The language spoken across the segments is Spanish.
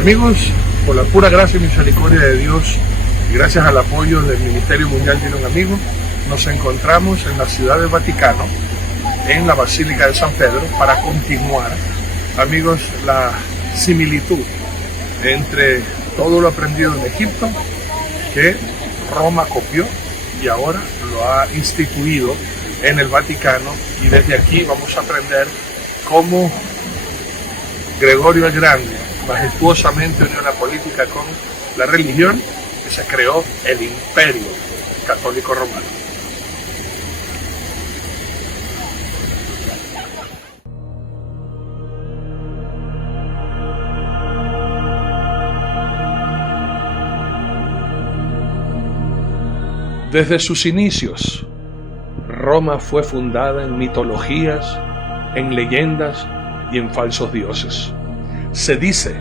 Amigos, por la pura gracia y misericordia de Dios y gracias al apoyo del Ministerio Mundial Tiene un Amigo, nos encontramos en la Ciudad del Vaticano, en la Basílica de San Pedro, para continuar, amigos, la similitud entre todo lo aprendido en Egipto, que Roma copió y ahora lo ha instituido en el Vaticano, y desde aquí vamos a aprender cómo Gregorio el Grande majestuosamente unió la política con la religión, que se creó el Imperio Católico Romano. Desde sus inicios, Roma fue fundada en mitologías, en leyendas y en falsos dioses. Se dice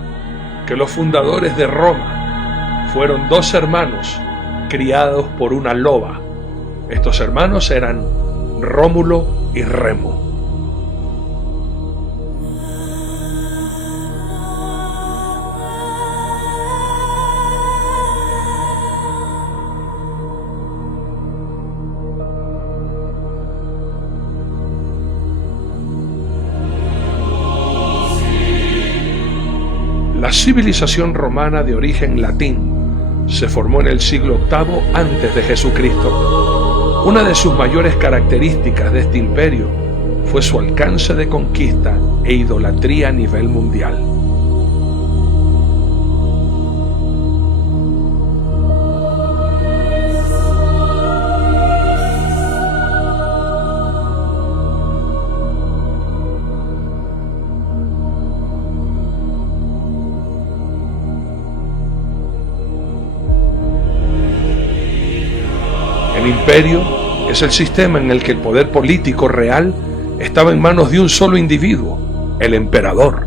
que los fundadores de Roma fueron dos hermanos criados por una loba. Estos hermanos eran Rómulo y Remo. La civilización romana de origen latín se formó en el siglo VIII antes de Jesucristo. Una de sus mayores características de este imperio fue su alcance de conquista e idolatría a nivel mundial. El imperio es el sistema en el que el poder político real estaba en manos de un solo individuo, el emperador.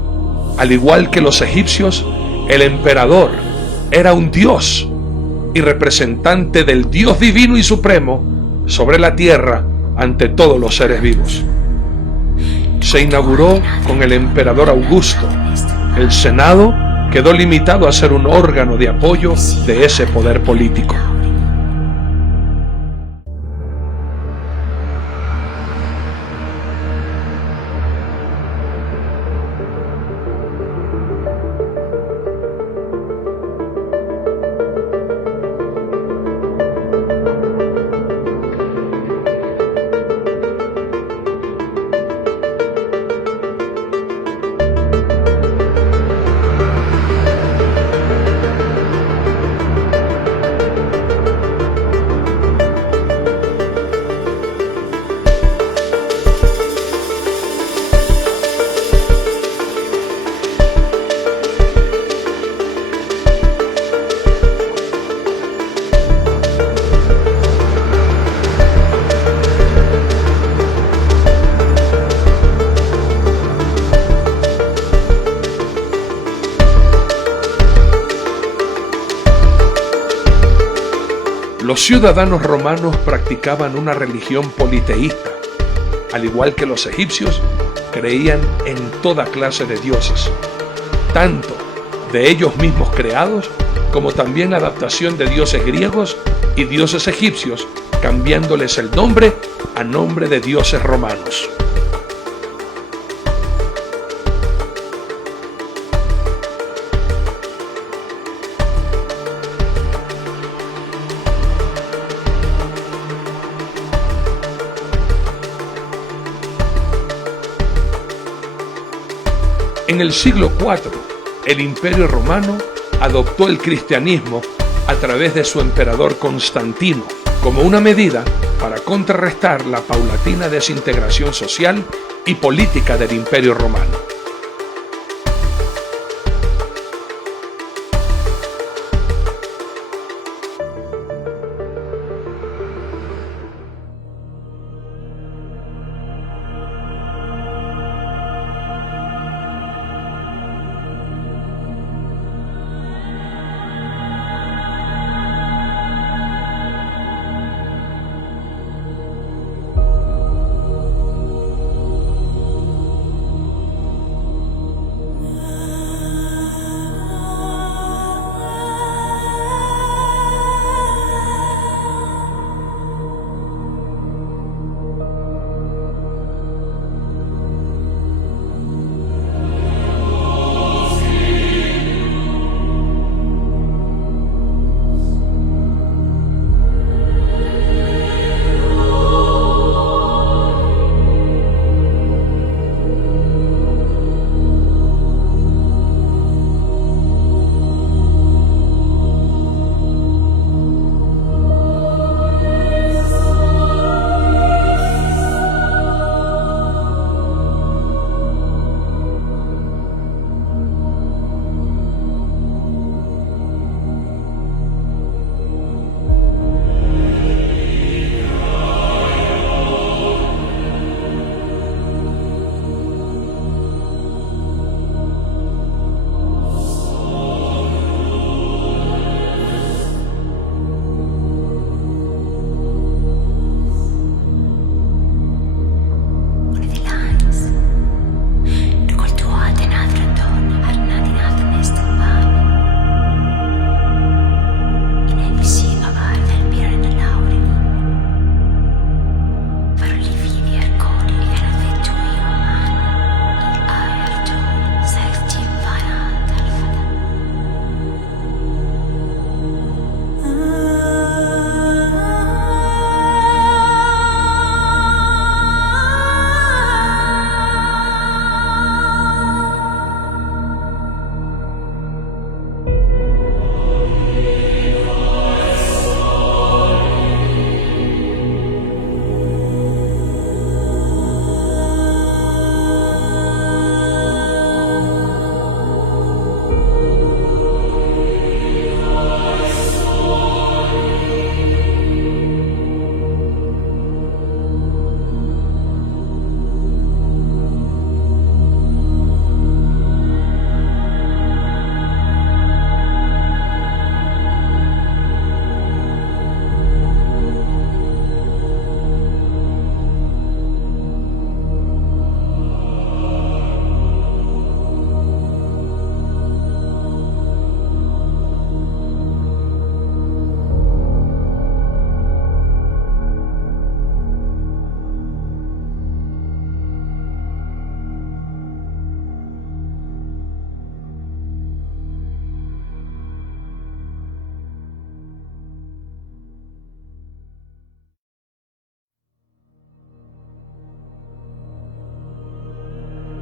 Al igual que los egipcios, el emperador era un dios y representante del Dios divino y supremo sobre la tierra ante todos los seres vivos. Se inauguró con el emperador Augusto. El Senado quedó limitado a ser un órgano de apoyo de ese poder político. Los ciudadanos romanos practicaban una religión politeísta. Al igual que los egipcios, creían en toda clase de dioses, tanto de ellos mismos creados, como también la adaptación de dioses griegos y dioses egipcios, cambiándoles el nombre a nombre de dioses romanos. En el siglo IV, el Imperio Romano adoptó el cristianismo a través de su emperador Constantino, como una medida para contrarrestar la paulatina desintegración social y política del Imperio Romano.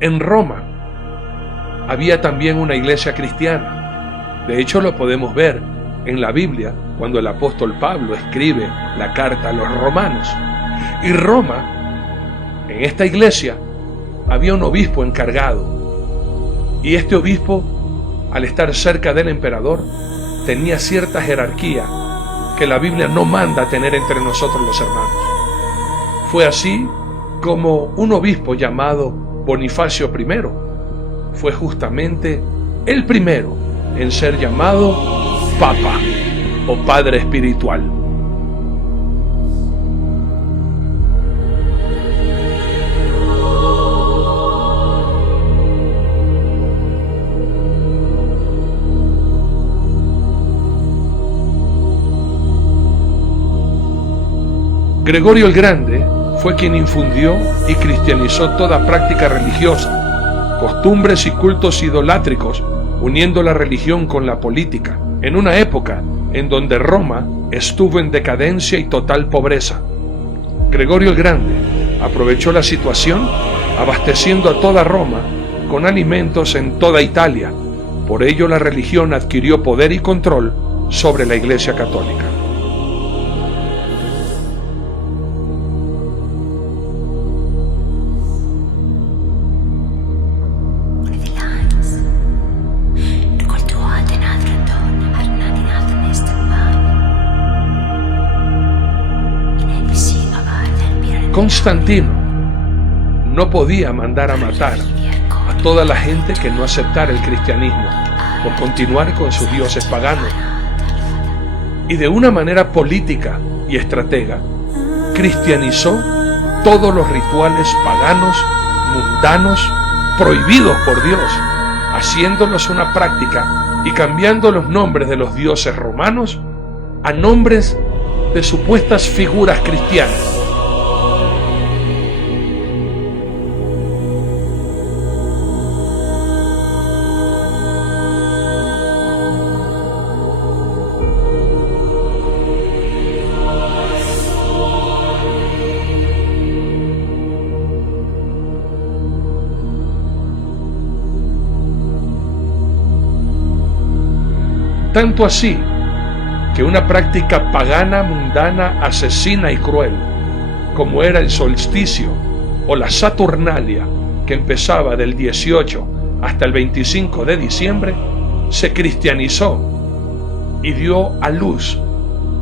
En Roma había también una iglesia cristiana. De hecho, lo podemos ver en la Biblia cuando el apóstol Pablo escribe la carta a los romanos. Y Roma, en esta iglesia, había un obispo encargado. Y este obispo, al estar cerca del emperador, tenía cierta jerarquía que la Biblia no manda tener entre nosotros los hermanos. Fue así como un obispo llamado Bonifacio I fue justamente el primero en ser llamado Papa o Padre Espiritual. Gregorio el Grande fue quien infundió y cristianizó toda práctica religiosa, costumbres y cultos idolátricos, uniendo la religión con la política, en una época en donde Roma estuvo en decadencia y total pobreza. Gregorio el Grande aprovechó la situación abasteciendo a toda Roma con alimentos en toda Italia. Por ello la religión adquirió poder y control sobre la Iglesia Católica. Constantino no podía mandar a matar a toda la gente que no aceptara el cristianismo por continuar con sus dioses paganos. Y de una manera política y estratega, cristianizó todos los rituales paganos, mundanos, prohibidos por Dios, haciéndolos una práctica y cambiando los nombres de los dioses romanos a nombres de supuestas figuras cristianas. Tanto así que una práctica pagana, mundana, asesina y cruel, como era el solsticio o la Saturnalia, que empezaba del 18 hasta el 25 de diciembre, se cristianizó y dio a luz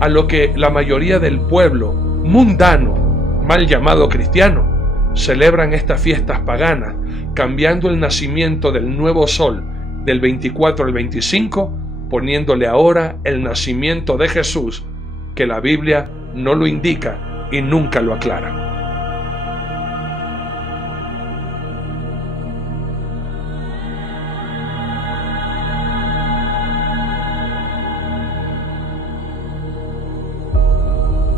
a lo que la mayoría del pueblo mundano, mal llamado cristiano, celebran estas fiestas paganas, cambiando el nacimiento del nuevo sol del 24 al 25, poniéndole ahora el nacimiento de Jesús, que la Biblia no lo indica y nunca lo aclara.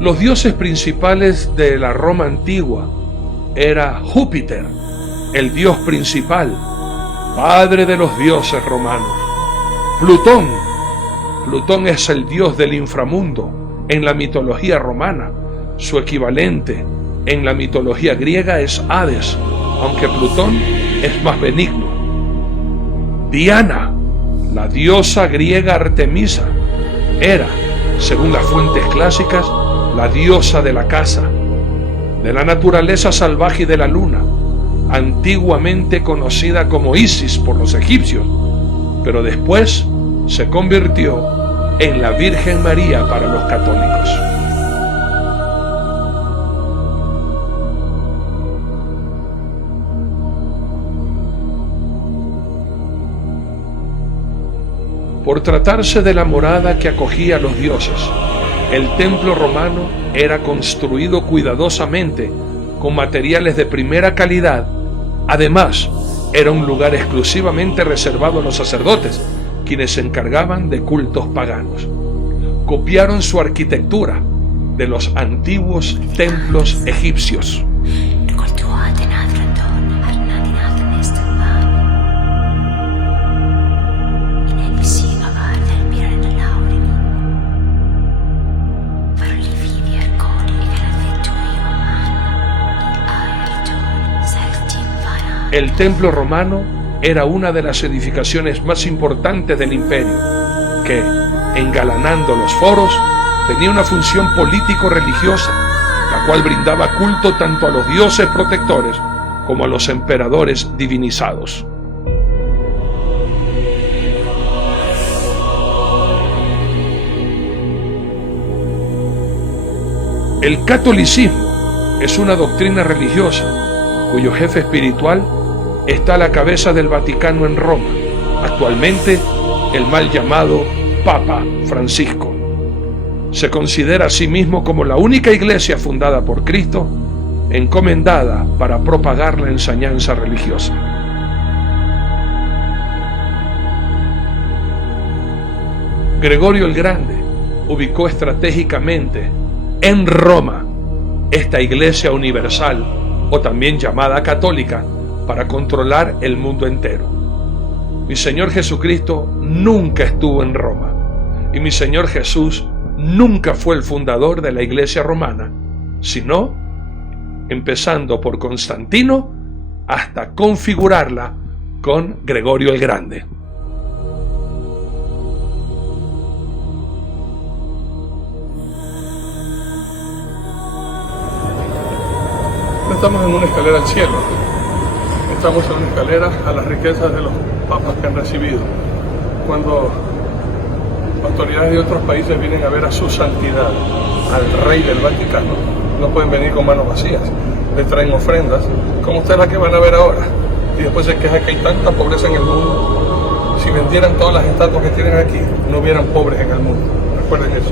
Los dioses principales de la Roma antigua era Júpiter, el dios principal, padre de los dioses romanos. Plutón es el dios del inframundo en la mitología romana. Su equivalente en la mitología griega es Hades, aunque Plutón es más benigno. Diana, la diosa griega Artemisa, era, según las fuentes clásicas, la diosa de la caza, de la naturaleza salvaje y de la luna, antiguamente conocida como Isis por los egipcios, pero después se convirtió en la Virgen María para los católicos. Por tratarse de la morada que acogía a los dioses, el templo romano era construido cuidadosamente con materiales de primera calidad. Además, era un lugar exclusivamente reservado a los sacerdotes, quienes se encargaban de cultos paganos. Copiaron su arquitectura de los antiguos templos egipcios. El templo romano era una de las edificaciones más importantes del imperio, que, engalanando los foros, tenía una función político-religiosa, la cual brindaba culto tanto a los dioses protectores como a los emperadores divinizados. El catolicismo es una doctrina religiosa cuyo jefe espiritual está a la cabeza del Vaticano en Roma, actualmente el mal llamado Papa Francisco. Se considera a sí mismo como la única iglesia fundada por Cristo, encomendada para propagar la enseñanza religiosa. Gregorio el Grande ubicó estratégicamente en Roma esta iglesia universal, o también llamada católica, para controlar el mundo entero. Mi Señor Jesucristo nunca estuvo en Roma, y mi Señor Jesús nunca fue el fundador de la iglesia romana, sino empezando por Constantino hasta configurarla con Gregorio el Grande. No estamos en una escalera al cielo, estamos en una escalera a las riquezas de los papas que han recibido. Cuando autoridades de otros países vienen a ver a su santidad, al rey del Vaticano, no pueden venir con manos vacías, le traen ofrendas, como ustedes las que van a ver ahora, y después se queja que hay tanta pobreza en el mundo. Si vendieran todas las estatuas que tienen aquí, no hubieran pobres en el mundo. Recuerden eso.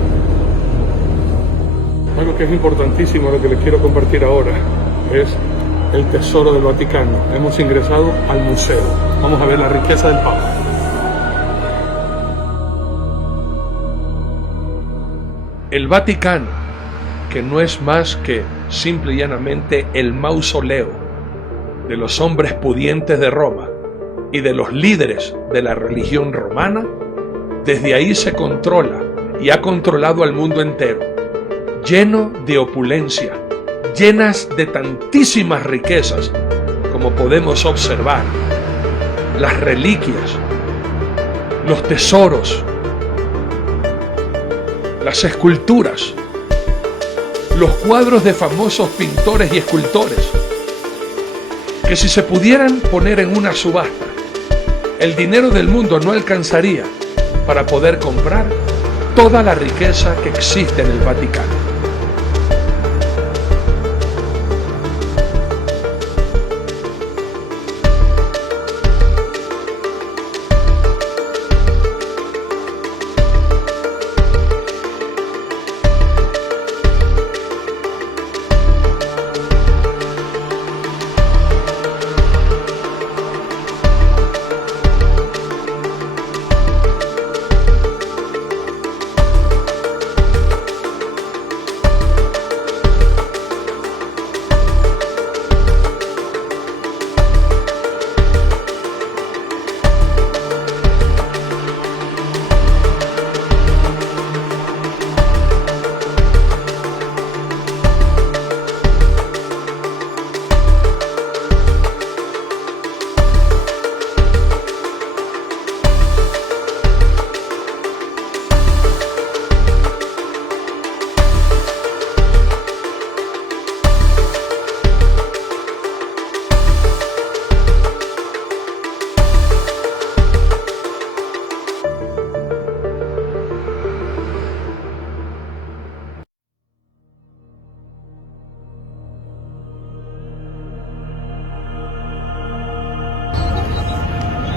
Algo que es importantísimo, lo que les quiero compartir ahora, es el tesoro del Vaticano. Hemos ingresado al museo. Vamos a ver la riqueza del Papa. El Vaticano, que no es más que simple y llanamente el mausoleo de los hombres pudientes de Roma y de los líderes de la religión romana, desde ahí se controla y ha controlado al mundo entero, lleno de opulencia, llenas de tantísimas riquezas, como podemos observar, las reliquias, los tesoros, las esculturas, los cuadros de famosos pintores y escultores, que si se pudieran poner en una subasta, el dinero del mundo no alcanzaría para poder comprar toda la riqueza que existe en el Vaticano.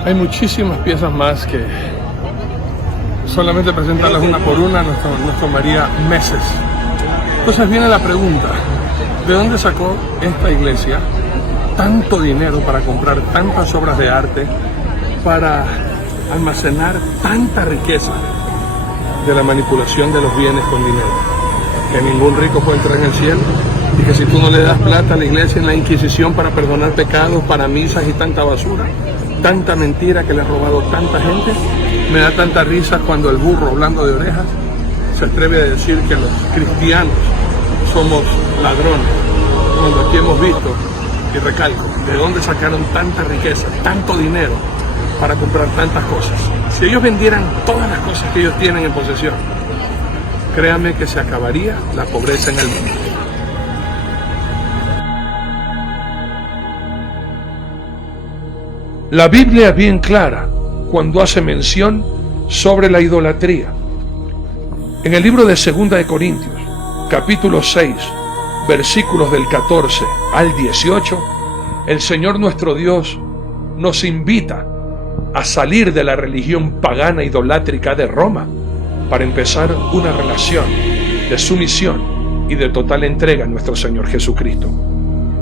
Hay muchísimas piezas más que solamente presentarlas una por una nos tomaría meses. Entonces viene la pregunta, ¿de dónde sacó esta iglesia tanto dinero para comprar tantas obras de arte, para almacenar tanta riqueza de la manipulación de los bienes con dinero? Que ningún rico puede entrar en el cielo, y que si tú no le das plata a la iglesia en la Inquisición para perdonar pecados, para misas y tanta basura, tanta mentira que le ha robado tanta gente. Me da tanta risa cuando el burro, hablando de orejas, se atreve a decir que los cristianos somos ladrones, cuando aquí hemos visto Y recalco, ¿de dónde sacaron tanta riqueza, tanto dinero para comprar tantas cosas? Si ellos vendieran todas las cosas que ellos tienen en posesión, créanme que se acabaría la pobreza en el mundo. La Biblia es bien clara cuando hace mención sobre la idolatría. En el libro de 2 de Corintios, capítulo 6, versículos del 14 al 18, el Señor nuestro Dios nos invita a salir de la religión pagana idolátrica de Roma para empezar una relación de sumisión y de total entrega a nuestro Señor Jesucristo.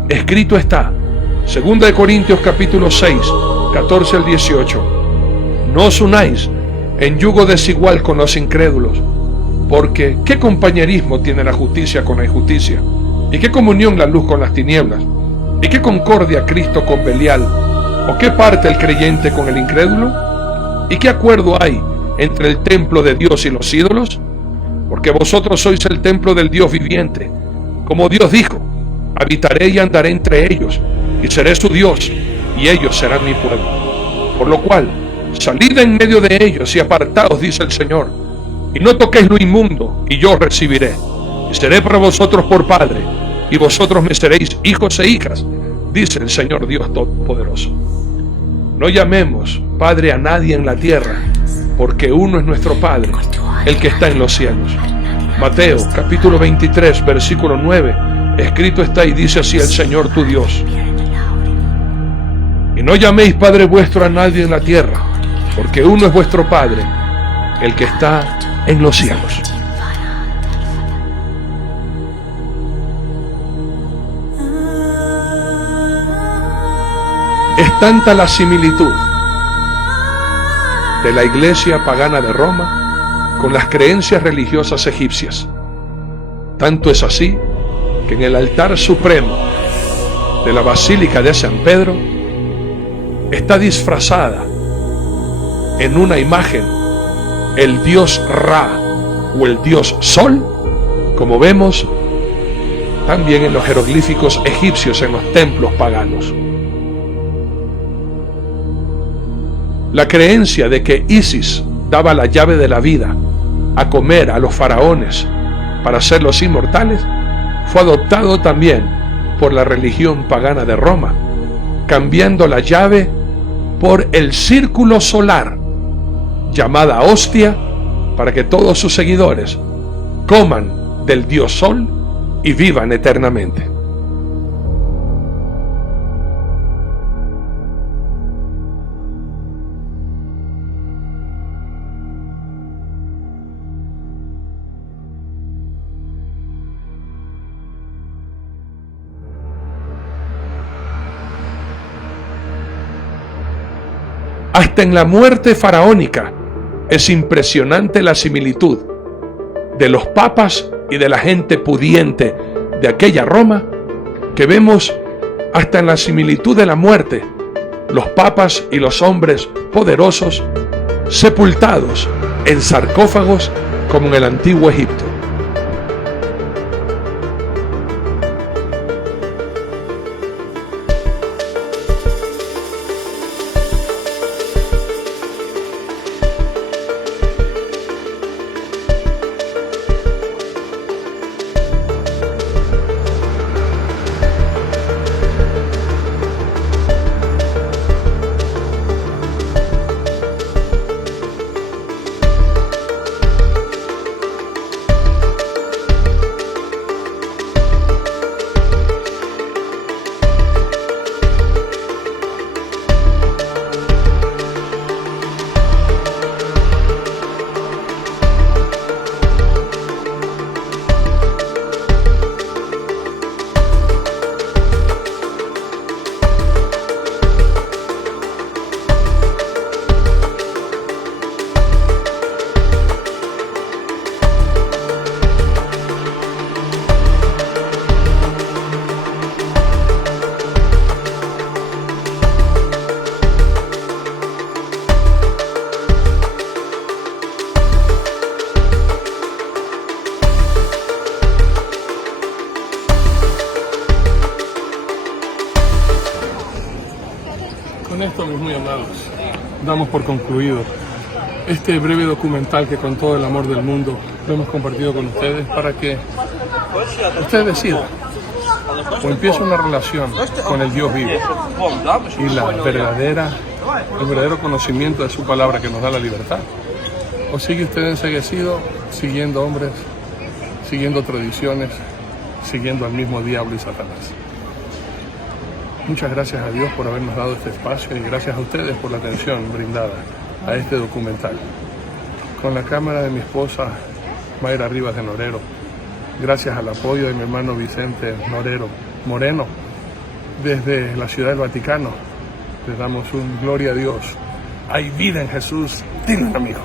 Escrito está, 2 de Corintios capítulo 6, 14 al 18, no os unáis en yugo desigual con los incrédulos, porque ¿qué compañerismo tiene la justicia con la injusticia? ¿Y qué comunión la luz con las tinieblas? ¿Y qué concordia Cristo con Belial? ¿O qué parte el creyente con el incrédulo? ¿Y qué acuerdo hay entre el templo de Dios y los ídolos? Porque vosotros sois el templo del Dios viviente. Como Dios dijo, habitaré y andaré entre ellos, y seré su Dios, y ellos serán mi pueblo. Por lo cual, salid en medio de ellos y apartaos, dice el Señor, y no toquéis lo inmundo, y yo os recibiré, y seré para vosotros por Padre, y vosotros me seréis hijos e hijas, dice el Señor Dios Todopoderoso. No llamemos Padre a nadie en la tierra, porque uno es nuestro Padre, el que está en los cielos. Mateo capítulo 23, versículo 9, escrito está y dice así el Señor tu Dios. Y no llaméis Padre vuestro a nadie en la tierra, porque uno es vuestro Padre, el que está en los cielos. Es tanta la similitud de la iglesia pagana de Roma con las creencias religiosas egipcias. Tanto es así que en el altar supremo de la Basílica de San Pedro está disfrazada en una imagen el dios Ra o el dios Sol, como vemos también en los jeroglíficos egipcios en los templos paganos. La creencia de que Isis daba la llave de la vida a comer a los faraones para hacerlos inmortales fue adoptado también por la religión pagana de Roma, cambiando la llave por el círculo solar, llamada hostia, para que todos sus seguidores coman del dios Sol y vivan eternamente. Hasta en la muerte faraónica es impresionante la similitud de los papas y de la gente pudiente de aquella Roma, que vemos hasta en la similitud de la muerte, los papas y los hombres poderosos sepultados en sarcófagos como en el antiguo Egipto. Con esto, mis muy amados, damos por concluido este breve documental que con todo el amor del mundo lo hemos compartido con ustedes para que ustedes decidan o empieza una relación con el Dios vivo y el verdadero conocimiento de su palabra que nos da la libertad, o sigue usted enceguecido siguiendo hombres, siguiendo tradiciones, siguiendo al mismo diablo y Satanás. Muchas gracias a Dios por habernos dado este espacio y gracias a ustedes por la atención brindada a este documental. Con la cámara de mi esposa Mayra Rivas de Norero, gracias al apoyo de mi hermano Vicente Moreno, desde la Ciudad del Vaticano, les damos un gloria a Dios. Hay vida en Jesús. Dile, amigo.